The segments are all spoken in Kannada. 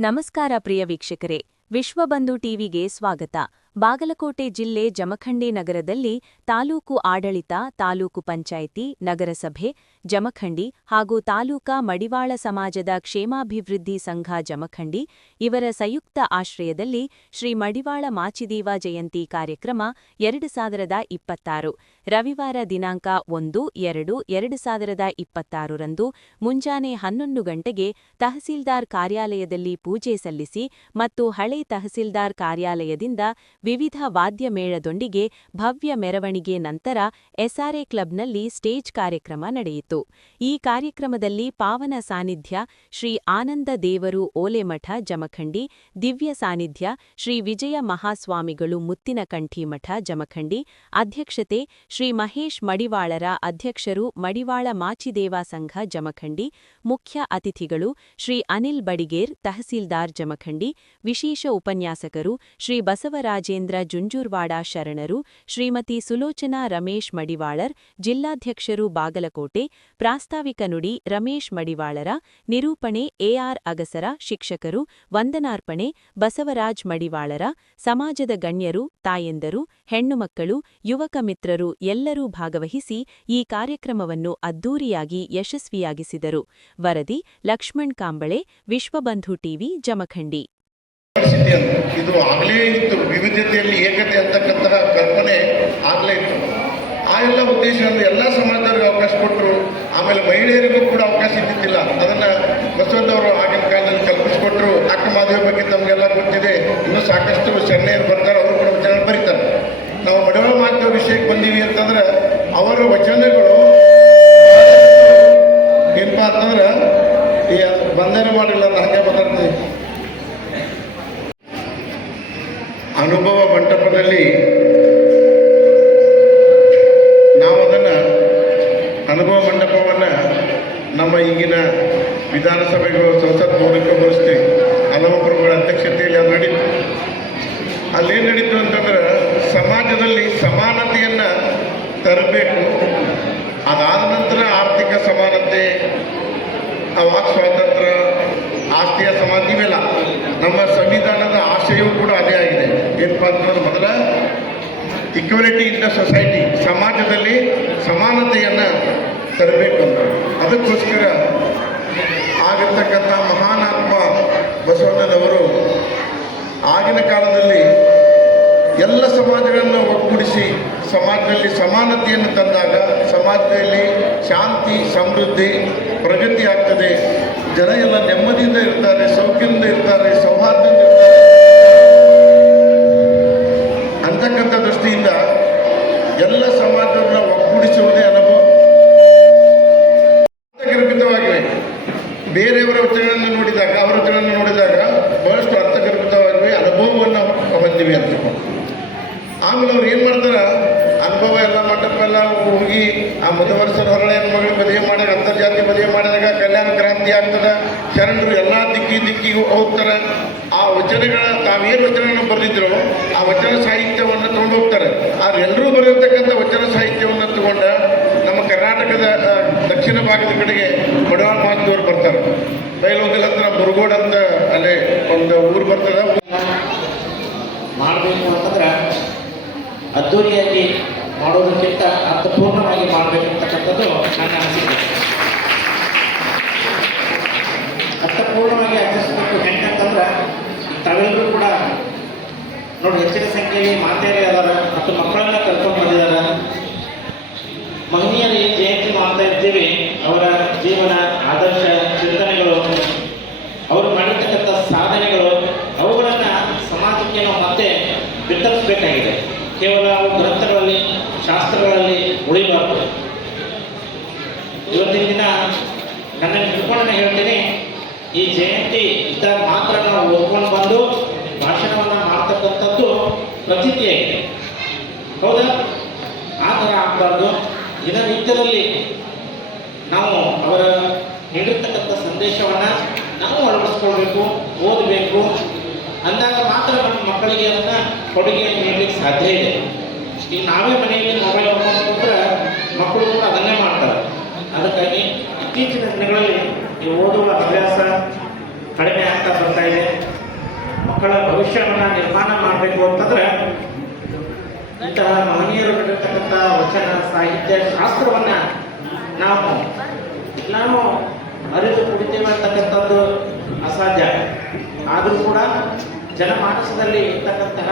ನಮಸ್ಕಾರ ಪ್ರಿಯ ವೀಕ್ಷಕರೇ ವಿಶ್ವಬಂಧು ಟಿವಿಗೆ ಸ್ವಾಗತ. ಬಾಗಲಕೋಟೆ ಜಿಲ್ಲೆ ಜಮಖಂಡಿ ನಗರದಲ್ಲಿ ತಾಲೂಕು ಆಡಳಿತ, ತಾಲೂಕು ಪಂಚಾಯಿತಿ, ನಗರಸಭೆ ಜಮಖಂಡಿ ಹಾಗೂ ತಾಲೂಕಾ ಮಡಿವಾಳ ಸಮಾಜದ ಕ್ಷೇಮಾಭಿವೃದ್ಧಿ ಸಂಘ ಜಮಖಂಡಿ ಇವರ ಸಂಯುಕ್ತ ಆಶ್ರಯದಲ್ಲಿ ಶ್ರೀ ಮಡಿವಾಳ ಮಾಚಿದೀವ ಜಯಂತಿ ಕಾರ್ಯಕ್ರಮ ಎರಡು ಸಾವಿರದ ಇಪ್ಪತ್ತಾರು. ರವಿವಾರ ದಿನಾಂಕ ಒಂದು, ಎರಡು ಎರಡು ಸಾವಿರದ ಇಪ್ಪತ್ತಾರರಂದು ಮುಂಜಾನೆ ಹನ್ನೊಂದು ಗಂಟೆಗೆ ತಹಸೀಲ್ದಾರ್ ಕಾರ್ಯಾಲಯದಲ್ಲಿ ಪೂಜೆ ಸಲ್ಲಿಸಿ ಮತ್ತು ಹಳೆ ತಹಸೀಲ್ದಾರ್ ಕಾರ್ಯಾಲಯದಿಂದ ವಿವಿಧ ವಾದ್ಯ ಮೇಳದೊಂದಿಗೆ ಭವ್ಯ ಮೆರವಣಿಗೆ ನಂತರ ಎಸ್ಆರ್ಎ ಕ್ಲಬ್ನಲ್ಲಿ ಸ್ಟೇಜ್ ಕಾರ್ಯಕ್ರಮ ನಡೆಯಿತು. ಈ ಕಾರ್ಯಕ್ರಮದಲ್ಲಿ ಪಾವನ ಸಾನ್ನಿಧ್ಯ ಶ್ರೀ ಆನಂದ ದೇವರು ಓಲೆಮಠ ಜಮಖಂಡಿ, ದಿವ್ಯ ಸಾನ್ನಿಧ್ಯ ಶ್ರೀ ವಿಜಯ ಮಹಾಸ್ವಾಮಿಗಳು ಮುತ್ತಿನಕಂಠಿ ಮಠ ಜಮಖಂಡಿ, ಅಧ್ಯಕ್ಷತೆ ಶ್ರೀ ಮಹೇಶ್ ಮಡಿವಾಳರ ಅಧ್ಯಕ್ಷರು ಮಡಿವಾಳ ಮಾಚಿದೇವ ಸಂಘ ಜಮಖಂಡಿ, ಮುಖ್ಯ ಅತಿಥಿಗಳು ಶ್ರೀ ಅನಿಲ್ ಬಡಿಗೇರ್ ತಹಸೀಲ್ದಾರ್ ಜಮಖಂಡಿ, ವಿಶೇಷ ಉಪನ್ಯಾಸಕರು ಶ್ರೀ ಬಸವರಾಜೇಂದ್ರ ಜುಂಜುರ್ವಾಡ ಶರಣರು, ಶ್ರೀಮತಿ ಸುಲೋಚನಾ ರಮೇಶ್ ಮಡಿವಾಳರ್, ಜಿಲ್ಲಾಧ್ಯಕ್ಷರು ಬಾಗಲಕೋಟೆ ಪ್ರಾಸ್ತಾವಿಕ ನುಡಿ ರಮೇಶ್ ಮಡಿವಾಳರ ನಿರೂಪಣೆ ಎಆರ್ ಅಗಸರ ಶಿಕ್ಷಕರು, ವಂದನಾರ್ಪಣೆ ಬಸವರಾಜ್ ಮಡಿವಾಳರ, ಸಮಾಜದ ಗಣ್ಯರು, ತಾಯಂದರು ಹೆಣ್ಣುಮಕ್ಕಳು ಯುವಕ ಮಿತ್ರರು ಎಲ್ಲರೂ ಭಾಗವಹಿಸಿ ಈ ಕಾರ್ಯಕ್ರಮವನ್ನು ಅದ್ದೂರಿಯಾಗಿ ಯಶಸ್ವಿಯಾಗಿಸಿದರು. ವರದಿ ಲಕ್ಷ್ಮಣ್ ಕಾಂಬಳೆ, ವಿಶ್ವಬಂಧು ಟಿವಿ, ಜಮಖಂಡಿ. ಇದು ಆಗಲೇ ಇತ್ತು. ವಿವಿಧತೆಯಲ್ಲಿ ಏಕತೆ ಅಂತಕ್ಕಂತಹ ಕಲ್ಪನೆ ಆಗಲೇ ಇತ್ತು. ಆ ಎಲ್ಲ ಉದ್ದೇಶವನ್ನು ಎಲ್ಲ ಸಮಾಜದವ್ರಿಗೆ ಅವಕಾಶ ಕೊಟ್ಟರು. ಆಮೇಲೆ ಮಹಿಳೆಯರಿಗೂ ಕೂಡ ಅವಕಾಶ ಇದ್ದಿದ್ದಿಲ್ಲ. ಅದನ್ನು ಬಸವಣ್ಣವರು ಆಗಿನ ಕಾಲದಲ್ಲಿ ಕಲ್ಪಿಸಿಕೊಟ್ರು. ಅಕ್ಕ ಮಾಧವಿ ಬಗ್ಗೆ ನಮಗೆಲ್ಲ ಗೊತ್ತಿದೆ. ಇನ್ನೂ ಸಾಕಷ್ಟು ಶರಣೆಯರು ಬರ್ತಾರೆ, ಅವರು ಕೂಡ ವಚನ ಬರೀತಾರೆ. ನಾವು ಮಡವಳ ಮಾಧ್ಯಮ ವಿಷಯಕ್ಕೆ ಬಂದೀವಿ ಅಂತಂದ್ರೆ, ಅವರ ವಚನಗಳು ಏನಪ್ಪ ಅಂತಂದ್ರೆ, ಈ ಬಂಧನ ಮಾಡಿಲ್ಲ ಅಂತ ಹಾಗೆ ಮಾತಾಡ್ತೀವಿ ಅನುಭವ ಮಂಟಪದಲ್ಲಿ ನಾವು ಅದನ್ನು ಅನುಭವ ಮಂಟಪವನ್ನು ನಮ್ಮ ಈಗಿನ ವಿಧಾನಸಭೆಗಳು ಸಂಸತ್ ಭವನಕ್ಕೆ ಮುಗಿಸ್ತೀವಿ ಹಲವೊಬ್ಬರುಗಳ ಅಧ್ಯಕ್ಷತೆಯಲ್ಲಿ ಅದು ನಡೀತು ಅಲ್ಲೇನು ನಡೀತು ಅಂತಂದ್ರೆ ಸಮಾಜದಲ್ಲಿ ಸಮಾನತೆಯನ್ನು ತರಬೇಕು. ಅದಾದ ನಂತರ ಆರ್ಥಿಕ ಸಮಾನತೆ ಆ ವಾಕ್ ಸ್ವಾತಂತ್ರ್ಯ, ಆಸ್ತಿಯ ಸಮಾನತೆ ಇವೆಲ್ಲ. ನಮ್ಮ ಸಂವಿಧಾನದ ಆಶಯವೂ ಕೂಡ ಅದೇ ಆಗಿದೆ. ಏನಪ್ಪ ಅಂತಂದ್ರೆ ಮೊದಲ ಇಕ್ವಾಲಿಟಿ ಇನ್ ದ ಸೊಸೈಟಿ ಸಮಾಜದಲ್ಲಿ ಸಮಾನತೆಯನ್ನು ತರಬೇಕು ಅಂತ. ಅದಕ್ಕೋಸ್ಕರ ಆಗಿರ್ತಕ್ಕಂಥ ಮಹಾನಾತ್ಮ ಬಸವಣ್ಣನವರು ಆಗಿನ ಕಾಲದಲ್ಲಿ ಎಲ್ಲ ಸಮಾಜಗಳನ್ನು ಒಗ್ಗೂಡಿಸಿ ಸಮಾಜದಲ್ಲಿ ಸಮಾನತೆಯನ್ನು ತಂದಾಗ ಸಮಾಜದಲ್ಲಿ ಶಾಂತಿ, ಸಮೃದ್ಧಿ, ಪ್ರಗತಿ ಆಗ್ತದೆ. ಜನ ಎಲ್ಲ ನೆಮ್ಮದಿಯಿಂದ ಇರ್ತಾರೆ, ಸೌಖ್ಯದಿಂದ ಇರ್ತಾರೆ, ಸೌಹಾರ್ದದಿಂದ ಅಂತಕ್ಕಂಥ ದೃಷ್ಟಿಯಿಂದ ಎಲ್ಲ ಸಮಾಜವನ್ನು ಒಗ್ಗೂಡಿಸುವುದೇ ಅನುಭವ. ಬೇರೆಯವರ ವಚನಗಳನ್ನು ನೋಡಿದಾಗ, ಅವರ ವಚನಗಳನ್ನು ನೋಡಿದಾಗ ಹೊಂದಿವೆ ಅಂತ ಆಮೇಲೆ ಅವ್ರು ಏನು ಮಾಡ್ತಾರೆ? ಅನುಭವ ಎಲ್ಲ ಮಂಟಪ ಎಲ್ಲ ಹೋಗಿ ಆ ಮದುವರ್ಸರ ಹೊರಳೆ ಮಗಳು ಮದುವೆ ಮಾಡಿದಾಗ ಅಂತರ್ಜಾತಿ ಮದುವೆ ಮಾಡಿದಾಗ ಕಲ್ಯಾಣ ಕ್ರಾಂತಿ ಆಗ್ತದೆ, ಶರಣರು ಎಲ್ಲ ದಿಕ್ಕಿ ದಿಕ್ಕಿಗೂ ಹೋಗ್ತಾರೆ. ಆ ವಚನಗಳ ತಾವೇನು ವಚನವನ್ನು ಬರೆದಿದ್ರು, ಆ ವಚನ ಸಾಹಿತ್ಯವನ್ನು ತಗೊಂಡು ಹೋಗ್ತಾರೆ. ಆದ್ರೆ ಎಲ್ಲರೂ ಬರೆದಿರ್ತಕ್ಕಂಥ ವಚನ ಸಾಹಿತ್ಯವನ್ನು ತಗೊಂಡ ನಮ್ಮ ಕರ್ನಾಟಕದ ದಕ್ಷಿಣ ಭಾಗದ ಕಡೆಗೆ ಬಡವಾಳ ಮಹತ್ವರು ಬರ್ತಾರೆ. ಬೈಲೋಗಲ್ ಹತ್ರ ಮುರುಗೋಡ್ ಅಂತ ಅಲ್ಲೇ ಒಂದು ಊರು ಬರ್ತದೆ ಮಾಡಬೇಕು ಅಂತಂದ್ರೆ ಅದ್ದೂರಿಯಾಗಿ ಮಾಡೋದಕ್ಕಿಂತ ಅರ್ಥಪೂರ್ಣವಾಗಿ ಮಾಡಬೇಕಂತಕ್ಕಂಥದ್ದು ನನ್ನ ಅನಿಸಿಕೆ. ಅರ್ಥಪೂರ್ಣವಾಗಿ ಆಚರಿಸಬೇಕು ಹೆಂಗಂತಂದ್ರೆ ತಾವೆಲ್ಲರೂ ಕೂಡ ನೋಡಿ ಹೆಚ್ಚಿನ ಸಂಖ್ಯೆಯಲ್ಲಿ ಮಾತೆಯರೇ ಅದಾರ ಮತ್ತು ಮಕ್ಕಳನ್ನ ಕರ್ಕೊಂಡು ಬಂದಿದ್ದಾರೆ. ಮಹನೀಯರು ಏನು ಜಯಂತಿ ಮಾಡ್ತಾ ಇದ್ದೀವಿ. ಅವರ ಜೀವನ, ಆದರ್ಶ ಚಿಂತನೆಗಳು ಅವರು ಮಾಡಿರ್ತಕ್ಕಂಥ ಸಾಧನೆಗಳು ಅವುಗಳನ್ನು ಸಮಾಜಕ್ಕೆ ನಾವು ಮತ್ತೆ ಬಿತ್ತರಿಸಬೇಕಾಗಿದೆ ಕೇವಲ ಗ್ರಂಥಗಳಲ್ಲಿ, ಶಾಸ್ತ್ರಗಳಲ್ಲಿ ಉಳಿಬಾರ್ದು. ಇವತ್ತಿನ ದಿನ ನನ್ನ ತಿಳ್ಕೊಂಡನ್ನ ಹೇಳ್ತೀನಿ, ಈ ಜಯಂತಿ ಇದ್ದಾಗ ಮಾತ್ರ ನಾವು ಓದ್ಕೊಂಡು ಬಂದು, ಭಾಷಣವನ್ನು ಮಾಡ್ತಕ್ಕಂಥದ್ದು ಪ್ರತೀತಿಯಾಗಿದೆ ಹೌದಾ? ಆ ಥರ ಆಗಬಾರ್ದು. ದಿನನಿತ್ಯದಲ್ಲಿ ನಾವು ಅವರ ನೀಡಿರ್ತಕ್ಕಂಥ ಸಂದೇಶವನ್ನು ನಾವು ಅಳವಡಿಸ್ಕೊಳ್ಬೇಕು, ಓದಬೇಕು. ಅಂದಾಗ ಮಾತ್ರ ಮಕ್ಕಳಿಗೆ ಅದನ್ನು ಕೊಡುಗೆಯನ್ನು ನೀಡಲಿಕ್ಕೆ ಸಾಧ್ಯ ಇದೆ. ಈಗ ನಾವೇ ಮನೆಯಲ್ಲಿ ಮೊಬೈಲ್ ನೋಡ್ಕೊಂಡು ಮಕ್ಕಳು ಕೂಡ ಅದನ್ನೇ ಮಾಡ್ತಾರೆ. ಅದಕ್ಕಾಗಿ ಇತ್ತೀಚಿನ ದಿನಗಳಲ್ಲಿ ಈ ಓದುವ ಅಭ್ಯಾಸ ಕಡಿಮೆ ಆಗ್ತಾ ಬರ್ತಾ ಇದೆ. ಮಕ್ಕಳ ಭವಿಷ್ಯವನ್ನು ನಿರ್ಮಾಣ ಮಾಡಬೇಕು ಅಂತಂದ್ರೆ ಇಂತಹ ಮಹನೀಯರು ಬರೆದಿರ್ತಕ್ಕಂಥ ವಚನ, ಸಾಹಿತ್ಯ, ಶಾಸ್ತ್ರವನ್ನ ನಾವು ನಾವು ಅರಿತು ಕುಡಿತೇವೆ ಅಂತಕ್ಕಂಥದ್ದು ಅಸಾಧ್ಯ. ಆದರೂ ಕೂಡ ಜನಮಾನಸದಲ್ಲಿ ಇರ್ತಕ್ಕಂತಹ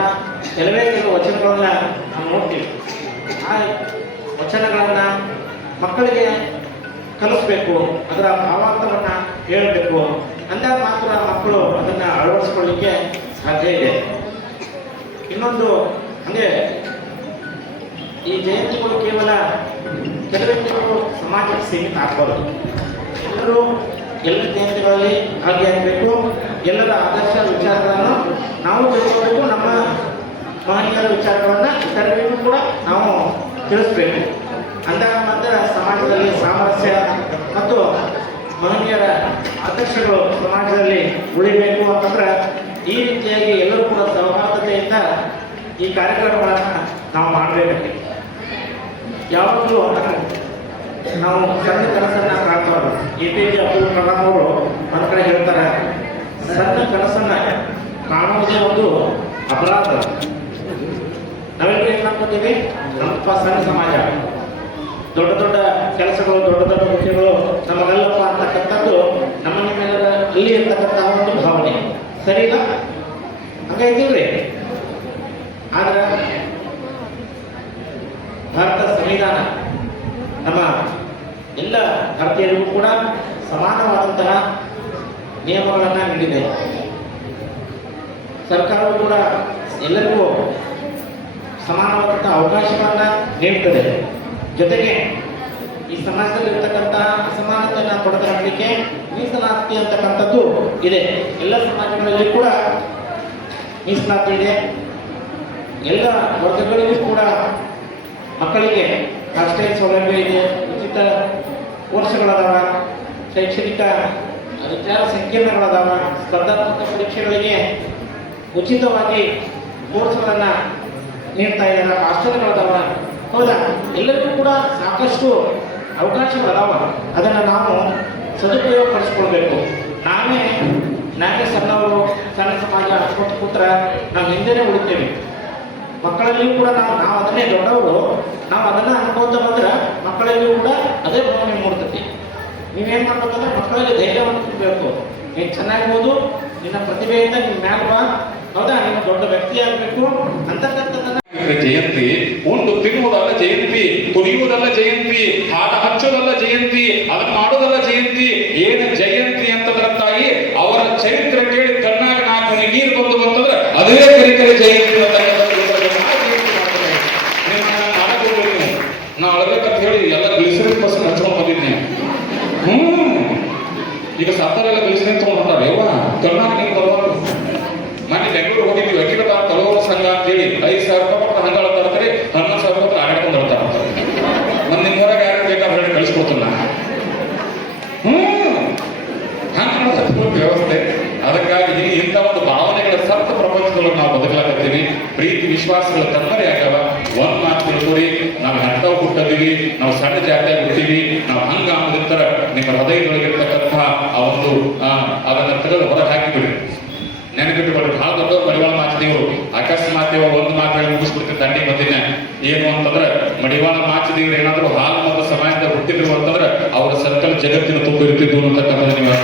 ಕೆಲವೇ ಕೆಲವು ವಚನಗಳನ್ನ ನಾವು ನೋಡ್ತೀವಿ. ಆ ವಚನಗಳನ್ನ ಮಕ್ಕಳಿಗೆ ಕಲಿಸ್ಬೇಕು, ಅದರ ಭಾವಾರ್ಥವನ್ನ ಹೇಳಬೇಕು. ಅಂದಾಗ ಮಾತ್ರ ಮಕ್ಕಳು ಅದನ್ನ ಅಳವಡಿಸ್ಕೊಳ್ಳಿಕ್ಕೆ ಸಾಧ್ಯ ಇದೆ. ಇನ್ನೊಂದು ಹಂಗೆ ಈ ಜಯಂತಿಗಳು ಕೇವಲ ಕೆಲವೇ ಕೆಲವು ಸಮಾಜಕ್ಕೆ ಸೀಮಿತ ಆಗ್ಬಾರ್ದು. ಎಲ್ಲರೂ ಎಲ್ಲ ಜಯಂತಿಗಳಲ್ಲಿ ಭಾಗಿಯಾಗಬೇಕು. ಎಲ್ಲರ ಆದರ್ಶ ವಿಚಾರಗಳನ್ನು ನಾವು ತಿಳ್ಕೋಬೇಕು ನಮ್ಮ ಮಹನೀಯರ ವಿಚಾರಗಳನ್ನು ಇತರರಿಗೂ ಕೂಡ ನಾವು ತಿಳಿಸ್ಬೇಕು. ಅಂದಾಗ ಮಾತ್ರ ಸಮಾಜದಲ್ಲಿ ಸಾಮರಸ್ಯ ಮತ್ತು ಮಹನೀಯರ ಆದರ್ಶಗಳು ಸಮಾಜದಲ್ಲಿ ಉಳಿಬೇಕು ಅಂತಂದ್ರೆ ಈ ರೀತಿಯಾಗಿ ಎಲ್ಲರೂ ಕೂಡ ಸೌಹಾರ್ದತೆಯಿಂದ ಈ ಕಾರ್ಯಕ್ರಮಗಳನ್ನು ನಾವು ಮಾಡಬೇಕಾಗಿ ಯಾವಾಗಲೂ ನಾವು ಸಣ್ಣ ಕನಸನ್ನ ಕಾಣ್ತಾರೆ A P J Abdul Kalam ಅವರು ಒಂದ್ ಕಡೆ ಹೇಳ್ತಾರೆ. ಸಣ್ಣ ಕನಸನ್ನ ಕಾಣೋದೇ ಒಂದು ಅಪರಾಧ. ನಾವೆಲ್ಲರೂ ಏನ್ ಮಾಡ್ಕೋತೀವಿ? ನಮ್ಮಪ್ಪ ಸಣ್ಣ ಸಮಾಜ. ದೊಡ್ಡ ದೊಡ್ಡ ಕೆಲಸಗಳು, ದೊಡ್ಡ ದೊಡ್ಡ ವಿಷಯಗಳು ನಮಗೆಲ್ಲಪ್ಪ ಅಂತಕ್ಕಂಥದ್ದು ನಮ್ಮ ಮೇಲೆ ಅಲ್ಲಿ ಇರ್ತಕ್ಕಂತಹ ಒಂದು ಭಾವನೆ. ಸರಿ ಇಲ್ಲ ಹಂಗಾಯ್ತೀವ್ರಿ ಆದ್ರೆ ಭಾರತ ಸಂವಿಧಾನ ನಮ್ಮ ಎಲ್ಲ ಭಾರತೀಯರಿಗೂ ಕೂಡ ಸಮಾನವಾದಂತಹ ನಿಯಮಗಳನ್ನು ನೀಡಿದೆ. ಸರ್ಕಾರವು ಕೂಡ ಎಲ್ಲರಿಗೂ ಸಮಾನವಾದಂಥ ಅವಕಾಶಗಳನ್ನು ನೀಡುತ್ತದೆ ಜೊತೆಗೆ ಈ ಸಮಾಜದಲ್ಲಿ ಇರ್ತಕ್ಕಂತಹ ಅಸಮಾನತೆಯನ್ನು ತೊಡೆದುಹಾಕಲಿಕ್ಕೆ ಮೀಸಲಾತಿ ಅಂತಕ್ಕಂಥದ್ದು ಇದೆ. ಎಲ್ಲ ಸಮಾಜಗಳಲ್ಲಿ ಕೂಡ ಮೀಸಲಾತಿ ಇದೆ. ಎಲ್ಲ ವರ್ಗಗಳಿಗೂ ಕೂಡ ಮಕ್ಕಳಿಗೆ ಹಾಸ್ಟೆಲ್ ಸೌಲಭ್ಯ ಇದೆ. ಉಚಿತ ಕೋರ್ಸ್ಗಳದಾವ ಶೈಕ್ಷಣಿಕ ವಿಚಾರ ಸಂಕೀರ್ಣಗಳದಾವ. ಸ್ಪರ್ಧಾತ್ಮಕ ಪರೀಕ್ಷೆಗಳಿಗೆ ಉಚಿತವಾಗಿ ಕೋರ್ಸ್ಗಳನ್ನು ನೀಡ್ತಾ ಇದ್ದಾರೆ ಹಾಸ್ಟೆಲ್ಗಳದಾವ ಹೌದಾ? ಎಲ್ಲರಿಗೂ ಕೂಡ ಸಾಕಷ್ಟು ಅವಕಾಶಗಳದಾವ ಅದನ್ನು ನಾವು ಸದುಪಯೋಗ ಪಡಿಸ್ಕೊಳ್ಬೇಕು ನಾನೇ ನಾವೇ ಸಣ್ಣವರು, ಸಣ್ಣ ಸಮಾಜ ಕೊಟ್ಟ ಕೂತ್ರ ನಾವು ಹಿಂದೆನೇ ಉಳಿತೇವೆ. ಮಕ್ಕಳಲ್ಲಿಯೂ ಕೂಡ ನಾವು ನಾವು ಅದನ್ನೇ ದೊಡ್ಡವರು, ನಾವು ಅದನ್ನು ಅನ್ಕೋತ ಬಂದ್ರೆ ಮಕ್ಕಳಲ್ಲಿಯೂ ಕೂಡ ಅದೇ ಭಾವನೆ ಮೂಡ್ತೈತಿ ನೀವೇನ್ ಮಾಡ್ಬೇಕಂದ್ರೆ ಮಕ್ಕಳಲ್ಲಿ ಧೈರ್ಯವನ್ನು ತುಂಬಬೇಕು ನೀನು ಚೆನ್ನಾಗಿ ಓದು ನಿನ್ನ ಪ್ರತಿಭೆಯಿಂದ ನಿನ್ನ ಮ್ಯಾಲ ಹೌದಾ? ನೀನು ದೊಡ್ಡ ವ್ಯಕ್ತಿ ಆಗಬೇಕು ಅಂತಕ್ಕಂಥದ್ದನ್ನ ಜಯಂತಿ, ಉಂಡು ತಿನ್ನುವುದಲ್ಲ ಜಯಂತಿ ಕುಡಿಯುವುದಲ್ಲ ಜಯಂತಿ, ಹಾಡ ಹಚ್ಚುವುದಲ್ಲ ಜಯಂತಿ, ಅದನ್ನ ಮಾಡೋದಲ್ಲ ಜಯಂತಿ, ಏನು ಜಯಂತಿ ಅಂತದರಂತಾಗಿ ಅವರ ಚರಿತ್ರೆ ಕೇಳಿ ಕಣ್ಣಾಗ ನಾಲ್ಕು ನೀರು ಬಂದು ಬಂತಂದ್ರೆ ಅದೇ ಕರಿತರೆ ಜಯಂತಿ. ಹೋಗಿದ್ವಿ. ವಕೀಲರ ತಲೋರ ಸಂಘ ಅಂತೇಳಿ ಐದು ಸಾವಿರ ರೂಪಾಯಿ ಕೊಟ್ಟು ಹಂಗಾಳ ತರ್ತಾರೆ, ಹನ್ನೊಂದು ಸಾವಿರ ರೂಪಾಯಿ ಆಗಾಡ್ಕೊಂಡು ಬರ್ತಾರೆ ಒಂದು ನಿಮ್ಮೂರಾಗ ಯಾರು ಬೇಕಾದ್ರೆ ಹೇಳಿ ಕಳಿಸ್ಕೊಡ್ತೀನಿ ವ್ಯವಸ್ಥೆ. ಅದಕ್ಕಾಗಿ ಇಂಥ ಒಂದು ಭಾವನೆಗಳ ಸತ್ತ ಪ್ರಪಂಚದೊಳಗೆ ನಾವು ಬದುಕಲಾಗತ್ತೀವಿ ಪ್ರೀತಿ, ವಿಶ್ವಾಸಗಳ ಕಣ್ಮರೆ ಆಗ್ಯಾವ. ಒಂದ್ ಮಾತು ತಿಳ್ಕೊರಿ ನಾವು ಹೆಣ್ತಾವ್ ಹುಟ್ಟದೀವಿ, ನಾವು ಸಣ್ಣ ಜಾತಿಯಾಗಿ ಹುಟ್ಟಿವಿ ನಾವು ಹಂಗ ಅಂದಿರ್ತಾರ ನಿಮ್ಮ ಹೃದಯದೊಳಗಿರ್ತಕ್ಕಂತಹ ಆ ಒಂದು ಅದನ್ನ ತೆಗೆದು ಹೊರಗೆ ಹಾಕಿಬಿಡ್ರಿ ಮಡಿವಾಳ ಮಾಚದೇವರು ಅಕಸ್ಮಾತ್ ಒಂದು ಮಾತಾಡಿ ಮುಗಿಸ್ಬಿಡ್ತೀನಿ ದಂಡಿ ಬಂದಿನ ಏನು ಅಂತಂದ್ರೆ, ಮಡಿವಾಳ ಮಾಚದೇವ್ರು ಏನಾದ್ರು ಹಾಲು ಮತ್ತು ಸಮಾಜದ ಹುಟ್ಟಿದ್ರು ಅಂತಂದ್ರೆ, ಅವರ ಸರ್ಕಲ್ ಜಗತ್ತಿನ ತುಂಬ ಇರ್ತಿದ್ರು ಅಂತಕ್ಕಂಥದ್ದು ನೀವು.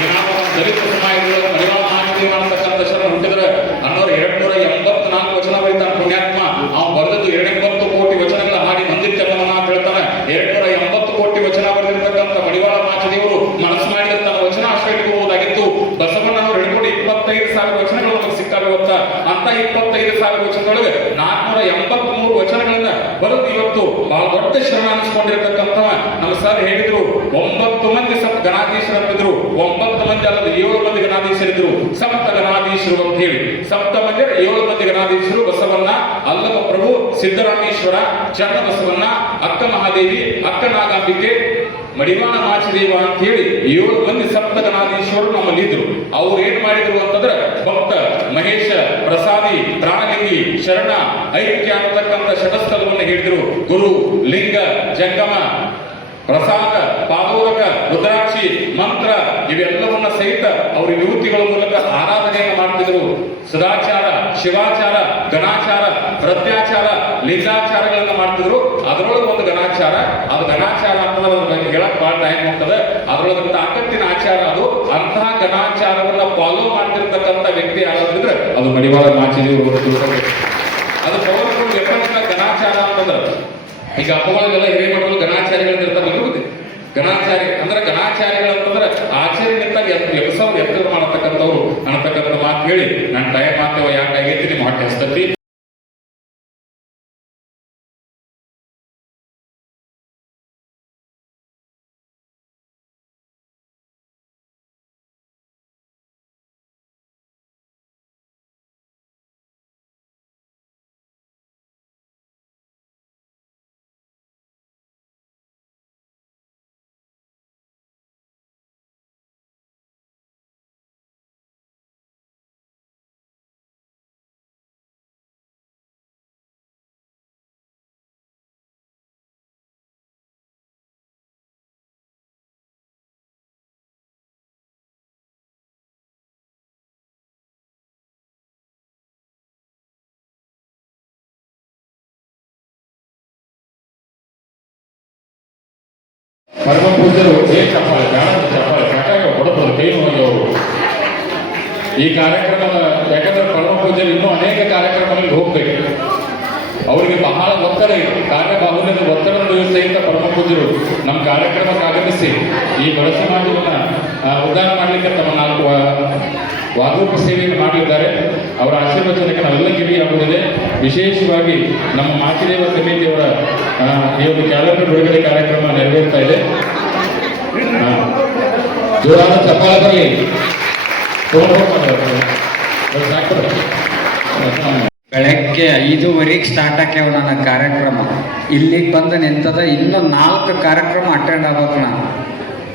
ಏನಾದ್ರು ದಲಿತ ಸಮಾಜದಲ್ಲಿ ಮಡಿವಾಳ ಮಾಚದೇವ ಅಂತಕ್ಕಂಥ ಹುಟ್ಟಿದ್ರೆ ಅನ್ನೋರು ಎರಡ್ ನೂರ ಎಂಬತ್ನಾಲ್ಕು ವಚನ ಬರೀತಾನೆ ಪುಣ್ಯಾತ್ಮ ಅವ್ನು ಬರೆದದ್ದು ಎರಡ್ ಎಂಬತ್ತು ಕೋಟಿ ವಚನಗಳ ಹಾಡಿ ಮಂದಿತ್ಯವನ್ನ ಅಂತ ಹೇಳ್ತಾನೆ ಎರಡ್ ನೂರ ಎಂಬತ್ತು ಕೋಟಿ ವಚನ ಬರೆದಿರ್ತಕ್ಕಂಥ ಮಡಿವಾಳ ಮಾಚದೇವರು ಮನಸ್ಸು ಮಾಡಿದ್ರೆ ತನ್ನ ವಚನ ಅಷ್ಟೇ ಇಟ್ಕೋಬಹುದಾಗಿತ್ತು ಬಸವಣ್ಣನವರು ಹಿಡ್ಕೊಂಡು ಇಪ್ಪತ್ತೈದು ಸಾವಿರ ವಚನಗಳು ನಮಗೆ ಸಿಗ್ತವೆ ಇವತ್ತ. ಅಂತ ಇಪ್ಪತ್ತೈದು ಸಾವಿರ ವಚನದೊಳಗೆ ನಾಲ್ಕುನೂರ ಎಂಬತ್ತ್ ಮೂರು ವಚನಗಳನ್ನ ಬರೆದು ಇವತ್ತು ಬಹಳ ದೊಡ್ಡ ಶ್ರಮ ಅನಿಸ್ಕೊಂಡಿರ್ತಕ್ಕಂಥ ನಮ್ಮ ಸರ್ ಹೇಳಿದ್ರು. ಒಂಬತ್ತು ಮಂದಿ ಸಪ್ ಗಣಾಧೀಶರು ಅಂತಿದ್ರು ಒಂಬತ್ತು ಮಂದಿ ಅಲ್ಲದ ಏಳು ಮಂದಿ ಗಣಾಧೀಶರಿದ್ರು. ಸಪ್ತ ಗಣಾಧೀಶರು ಅಂತ ಹೇಳಿ. ಸಪ್ತ ಮಂದಿ ಏಳು ಮಂದಿ ಗಣಾಧೀಶರು. ಬಸವಣ್ಣ ಅಲ್ಲಮ ಪ್ರಭು, ಸಿದ್ದರಾಮೇಶ್ವರ ಚನ್ನ ಬಸವಣ್ಣ ಅಕ್ಕ ಮಹಾದೇವಿ, ಅಕ್ಕ ನಾಗಾಂಬಿಕೆ ಮಡಿವಾಳ ಮಾಚಿದೇವ ಅಂತ ಹೇಳಿ ಏಳು ಮಂದಿ ಸಪ್ತ ನಮ್ಮಲ್ಲಿದ್ರು ಅವ್ರು ಏನ್ ಮಾಡಿದ್ರು ಅಂತಂದ್ರೆ ಭಕ್ತ, ಮಹೇಶ, ಪ್ರಸಾದಿ ಪ್ರಾಣಲಿಂಗಿ ಶರಣ, ಐಕ್ಯ ಅಂತಕ್ಕಂಥ ಷಟಸ್ಥಲವನ್ನು ಹೇಳಿದ್ರು ಗುರು, ಲಿಂಗ, ಜಂಗಮ, ಪ್ರಸಾದ ಪಾದೋರಕ ರುದ್ರಾಕ್ಷಿ, ಮಂತ್ರ ಇವೆಲ್ಲವನ್ನ ಸಹಿತ ಅವರು ಯುವತಿಗಳ ಮೂಲಕ ಆರಾಧನೆಯನ್ನು ಮಾಡ್ತಿದ್ರು. ಸದಾಚಾರ, ಶಿವಾಚಾರ, ಗಣಾಚಾರ, ಪ್ರತ್ಯಾಚಾರ ಲಿಂಗಾಚಾರಗಳನ್ನು ಮಾಡ್ತಿದ್ರು. ಅದರೊಳಗೆ ಅದು ಅದು ಗಣಾಚಾರ ಅಂತ ಹೇಳಕ್ ಬಹಳ ಟೈಮ್ ಹೋಗ್ತದೆ ಅದರೊಳಗೆ ತಾಕತ್ತಿನ ಆಚಾರ ಅದು ಅಂತಹ ಧನಾಚಾರವನ್ನ ಫಾಲೋ ಮಾಡ್ತಿರ್ತಕ್ಕಂಥ ವ್ಯಕ್ತಿ ಯಾರಾದ್ರಿದ್ರೆ ಅದು ಮಡಿವಾಳ ಮಾಚಿದೇವರು ಅದು ವೆಪನ್ ಗಣಾಚಾರ ಅಂತಂದ್ರೆ. ಈಗ ಹಬ್ಬಗಳಿಗೆಲ್ಲ ಹಿರೇಮಠಗಳು ಘನಾಚಾರಿಗಳು ಇರ್ತಾರೆ ಘನಾಚಾರಿ ಅಂದ್ರೆ ಘನಾಚಾರಿಗಳು ಅಂತಂದ್ರೆ ಆಚಾರ್ಯಗಿಂತ ಎಪ್ಸವ್ ಎತ್ತರ ಮಾಡತಕ್ಕಂಥವ್ರು ಅನ್ನತಕ್ಕಂಥ ಮಾತು ಹೇಳಿ ನನ್ನ ಟೈಮ್ ಮಾತೇವ ಯಾಕಾಗೈತಿ ನಿಮ್ಮ ಹೊಟ್ಟೆ ಹಸ್ತತಿ? ಪರಮ ಪೂಜರು ಏ ಚಪ್ಪಾಳೆ ಬೇಡ ಈ ಕಾರ್ಯಕ್ರಮ ಯಾಕಂದ್ರೆ ಪರಮ ಪೂಜರು ಇನ್ನೂ ಅನೇಕ ಕಾರ್ಯಕ್ರಮಗಳಿಗೆ ಹೋಗ್ಬೇಕು. ಅವರಿಗೆ ಬಹಳ ಒತ್ತಡ ಇದೆ. ಕಾರ್ಯಬಾಹುಲ್ಯದ ಒತ್ತಡದ ಸಹಿತ ಪರಮ ಪೂಜರು ನಮ್ಮ ಕಾರ್ಯಕ್ರಮಕ್ಕೆ ಆಗಮಿಸಿ ಈ ಬಡ ಸಮಾಜವನ್ನ ಉದ್ದಾರ ಮಾಡಲಿಕ್ಕೆ ತಮ್ಮ ನಾಲ್ಕು ವಾ- ವಾದೋಪ ಸೇವೆಯನ್ನು ಮಾಡಲಿದ್ದಾರೆ ಅವರ ಆಶೀರ್ವಚನಕ್ಕೆ ನಾವೆಲ್ಲ ಕಿವಿಯಾಗುತ್ತದೆ. ವಿಶೇಷವಾಗಿ ನಮ್ಮ ಮಾಚಿದೇವ ಸಮಿತಿಯವರ ಈ ಒಂದು ಕ್ಯಾಲೆಂಡರ್ ಬಿಡುಗಡೆ ಕಾರ್ಯಕ್ರಮ ನೆರವೇರ್ತಾ ಇದೆ. ಜೋರಾದ ಬೆಳಗ್ಗೆ ಐದೂವರೆಗೆ ಸ್ಟಾರ್ಟ್ ಆಗ್ಯಾವ ನನ್ನ ಕಾರ್ಯಕ್ರಮ. ಇಲ್ಲಿಗೆ ಬಂದು ನಿಂತದ ಇನ್ನೂ ನಾಲ್ಕು ಕಾರ್ಯಕ್ರಮ ಅಟೆಂಡ್ ಆಗ್ಬೇಕು ನಾನು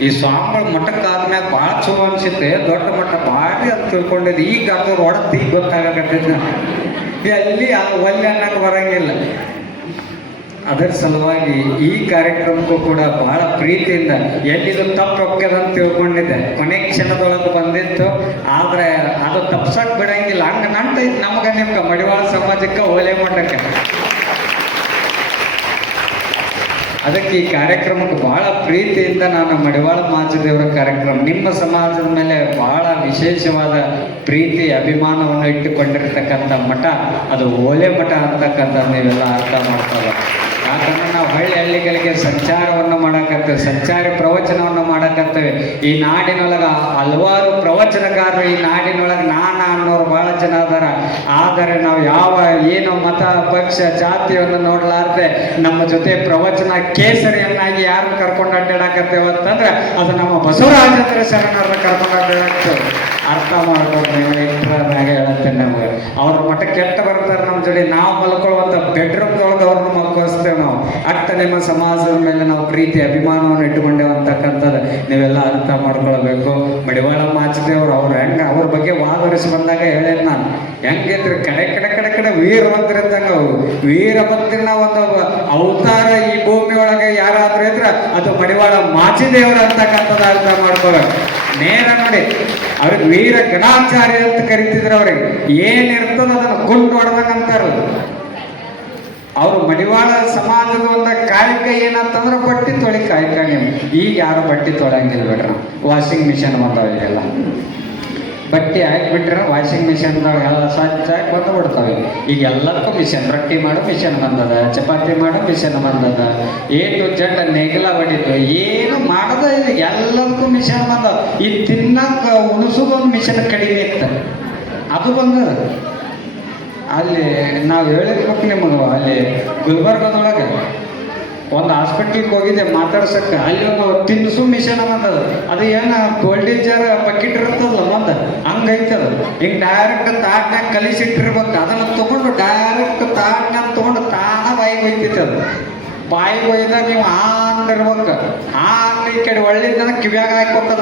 ಈ ಸ್ವಾಮಿಗಳ ಮಠಕ್ಕೆ ಆದ್ಮ್ಯಾಗ ಭಾಳ ಚಲೋ ಅನ್ಸುತ್ತೆ. ದೊಡ್ಡ ಮಠ ಭಾರಿ ಅಂತ ತಿಳ್ಕೊಂಡಿದ್ದೆ ಈಗ ಅದು ಹೊಡೆದು ಈಗ ಗೊತ್ತಾಗಕತ್ತೈತೆ ಎಲ್ಲಿ ಅದು ಒಲ್ಲೆ ಅನ್ನಕ್ಕೆ ಬರಂಗಿಲ್ಲ. ಅದರ ಸಲುವಾಗಿ ಈ ಕಾರ್ಯಕ್ರಮಕ್ಕೂ ಕೂಡ ಬಹಳ ಪ್ರೀತಿಯಿಂದ ಎಲ್ಲಿದು ತಪ್ಪು ಅಂತ ತಿಳ್ಕೊಂಡಿದ್ದೆ. ಕೊನೆ ಕ್ಷಣದೊಳಗೆ ಬಂದಿತ್ತು. ಆದರೆ ಅದು ತಪ್ಸಕ್ ಬಿಡಂಗಿಲ್ಲ. ಹಂಗ ನಂಟೈತಿ ನಮ್ಗೆ ನಿಮ್ಗೆ ಮಡಿವಾಳ ಸಮಾಜಕ್ಕೆ ಓಲೆ ಮಠಕ್ಕೆ. ಅದಕ್ಕೆ ಈ ಕಾರ್ಯಕ್ರಮಕ್ಕೆ ಬಹಳ ಪ್ರೀತಿಯಿಂದ ನಾನು ಮಡಿವಾಳ ಮಾಚದೇವರ ಕಾರ್ಯಕ್ರಮ, ನಿಮ್ಮ ಸಮಾಜದ ಮೇಲೆ ಬಹಳ ವಿಶೇಷವಾದ ಪ್ರೀತಿ, ಅಭಿಮಾನವನ್ನು ಇಟ್ಟುಕೊಂಡಿರ್ತಕ್ಕಂಥ ಮಠ, ಅದು ಓಲೆ ಮಠ ಅಂತಕ್ಕಂಥ ನೀವೆಲ್ಲ ಅರ್ಥ ಮಾಡ್ಕೊಳ್ಳ ಯಾಕಂದ್ರೆ ನಾವು ಹಳ್ಳಿ ಹಳ್ಳಿಗಳಿಗೆ ಸಂಚಾರವನ್ನು ಮಾಡಕತ್ತೇವೆ, ಸಂಚಾರಿ ಪ್ರವಚನವನ್ನು ಮಾಡಕತ್ತೇವೆ. ಈ ನಾಡಿನೊಳಗೆ ಹಲವಾರು ಪ್ರವಚನಕಾರರು ಈ ನಾಡಿನೊಳಗೆ ನಾನ ಅನ್ನೋರು ಬಹಳ ಜನ ಅದಾರ. ಆದರೆ ನಾವು ಯಾವ ಏನು ಮತ, ಪಕ್ಷ, ಜಾತಿಯನ್ನು ನೋಡಲಾರ್ದೆ ನಮ್ಮ ಜೊತೆ ಪ್ರವಚನ ಕೇಸರಿಯನ್ನಾಗಿ ಯಾರು ಕರ್ಕೊಂಡು ಅಡ್ಡಾಡಕತ್ತೇವೆ ಅಂತಂದ್ರೆ ಅದು ನಮ್ಮ ಬಸವರಾಜೇಂದ್ರ ಶರಣರ ಕರ್ಕೊಂಡು ಅಡ್ಡಾಡಕ್ತೇವೆ ಅರ್ಥ ಮಾಡ್ಕೊಂಡು ನೀವು ಹೇಳುತ್ತೆ ನಮ್ಗೆ. ಅವ್ರ ಮಠ ಕೆಟ್ಟ ಬರ್ತಾರೆ ನಮ್ಮ ಜೊತೆ ನಾವು ಮಲ್ಕೊಳ್ಳುವಂಥ ನಾವು ನಿಮ್ಮ ಸಮಾಜದ ಮೇಲೆ ನಾವು ಪ್ರೀತಿ, ಅಭಿಮಾನವನ್ನು ಇಟ್ಟುಕೊಂಡೇವೆ ಅಂತಕ್ಕಂಥದ್ದು ನೀವೆಲ್ಲ ಅರ್ಥ ಮಾಡ್ಕೊಳ್ಬೇಕು. ಮಡಿವಾಳ ಮಾಚಿದೇವ್ರು ಅವ್ರು ಹೆಂಗೆ ಅವ್ರ ಬಗ್ಗೆ ವಾದರಿಸಿ ಬಂದಾಗ ಹೇಳೇನು ನಾನು. ಹೆಂಗಿದ್ರು ಕಡೆ ಕಡೆ ಕಡೆ ಕಡೆ ವೀರವಂತರಿದ್ದಂಗ ಅವರು. ವೀರಭಕ್ತಿನ ಒಂದು ಅವತಾರ ಈ ಭೂಮಿ ಯಾರಾದ್ರೂ ಇದ್ರೆ ಅದು ಮಡಿವಾಳ ಮಾಚಿದೇವರು ಅಂತಕ್ಕಂಥದ್ದು ಅರ್ಥ ಮಾಡ್ಕೋಬೇಕು ನೇರ ನೋಡಿ, ಅವ್ರಿಗೆ ವೀರ ಗಣಾಚಾರ್ಯ ಅಂತ ಕರಿತಿದ್ರು ಅವ್ರಿಗೆ. ಏನಿರ್ತದ ಅದನ್ನು ಗುಂಡು ಹೊಡೆದಂಗ ಅವ್ರು ಮಡಿವಾಳ ಸಮಾಜದ ಒಂದು ಕಾಯಕ ಏನಂತಂದ್ರೆ ಬಟ್ಟೆ ತೊಳಿ ಕಾಯಕ ನೀವು. ಈಗ ಯಾರು ಬಟ್ಟೆ ತೊಳೆಯಂಗಿಲ್ಲ ಬಿಡ್ರ. ವಾಷಿಂಗ್ ಮಿಷನ್ ಬಂದಾವ ಈಗೆಲ್ಲ ಬಟ್ಟೆ ಹಾಕ್ಬಿಟ್ರೆ ವಾಷಿಂಗ್ ಮಿಷನ್ ಎಲ್ಲ ಸ್ವಚ್ಛ ಹಾಕಿ ಬಂದು ಬಿಡ್ತಾವೆ ಈಗ ಎಲ್ಲದಕ್ಕೂ ಮಿಷನ್ ರೊಟ್ಟಿ ಮಾಡೋ ಮಿಷನ್ ಬಂದದ, ಚಪಾತಿ ಮಾಡೋ ಮಿಷನ್ ಬಂದದ, ಎ ಟು ಜಡ್ ನೆಗಲ ಹೊಡಿತು ಏನು ಮಾಡದ ಇಲ್ಲ. ಎಲ್ಲದಕ್ಕೂ ಮಿಷನ್ ಬಂದವ ಈ ತಿನ್ನಕ್ಕೆ ಉಣಿಸೋದೊಂದು ಮಿಷನ್ ಕಡಿಮೆ ಇತ್ತು. ಅದು ಬಂದದ. ಅಲ್ಲಿ ನಾವು ಹೇಳಿರ್ಬೇಕು ನಿಮಗೆ ಅಲ್ಲಿ ಗುಲ್ಬರ್ಗದೊಳಗೆ ಒಂದು ಹಾಸ್ಪಿಟ್ಲಿಗೆ ಹೋಗಿದ್ದೆ ಮಾತಾಡ್ಸಕ್ಕೆ. ಅಲ್ಲಿ ಒಂದು ತಿನ್ನಿಸು ಮಿಷನ್ ಅನ್ನೋದು ಅದು ಏನು ಗೋಲ್ಡೇನ್ ಜಾರ್ ಬಕೆಟ್ ಇರ್ತದಲ್ಲ ಒಂದು ಹಂಗೈತೆ ಅದು. ಹಿಂಗೆ ಡೈರೆಕ್ಟ್ ತಾಟ್ನಾಗ ಕಲಿಸಿಟ್ಟಿರ್ಬೇಕು. ಅದನ್ನು ತೊಗೊಂಡು ಡೈರೆಕ್ಟ್ ತಾಟ್ನಾಗ ತೊಗೊಂಡು ತಾನ ಬಾಯಿಗೆ ಹೋಯ್ತಿತ್ತು ಅದು. ಬಾಯಿಗೆ ಒಯ್ದಾಗ ನೀವು ಆನ್ ಇರ್ಬೇಕು. ಆನ್ ಈ ಕಡೆ ಒಳ್ಳೆ ಕಿವಿಯಾಗ ಹಾಕೋತದ ಹೋಗ್ತದ